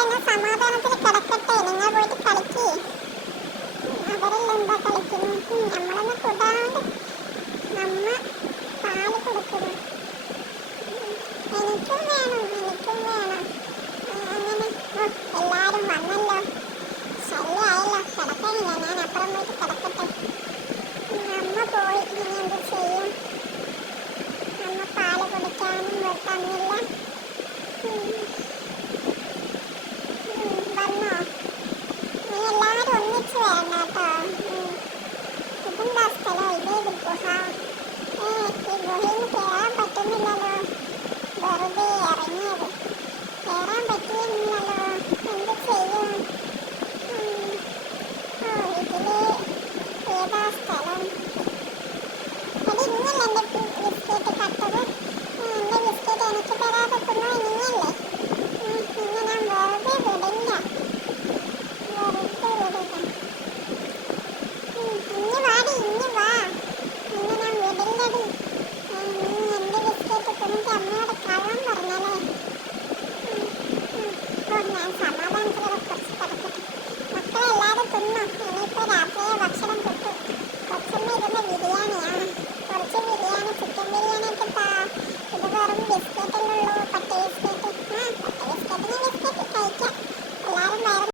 അവരെന്നെ സമാധാനത്തിൽ കിടക്കട്ടെ, നിങ്ങൾ പോയിട്ട് കളിക്ക്. അവരെല്ലാം എന്താ കളിക്കുന്നു? നമ്മളൊന്ന് കൂടാണ്ട് നമ്മ പാല് കൊടുക്കുന്നു. എനിക്കും വേണം, എനിക്കും വേണം.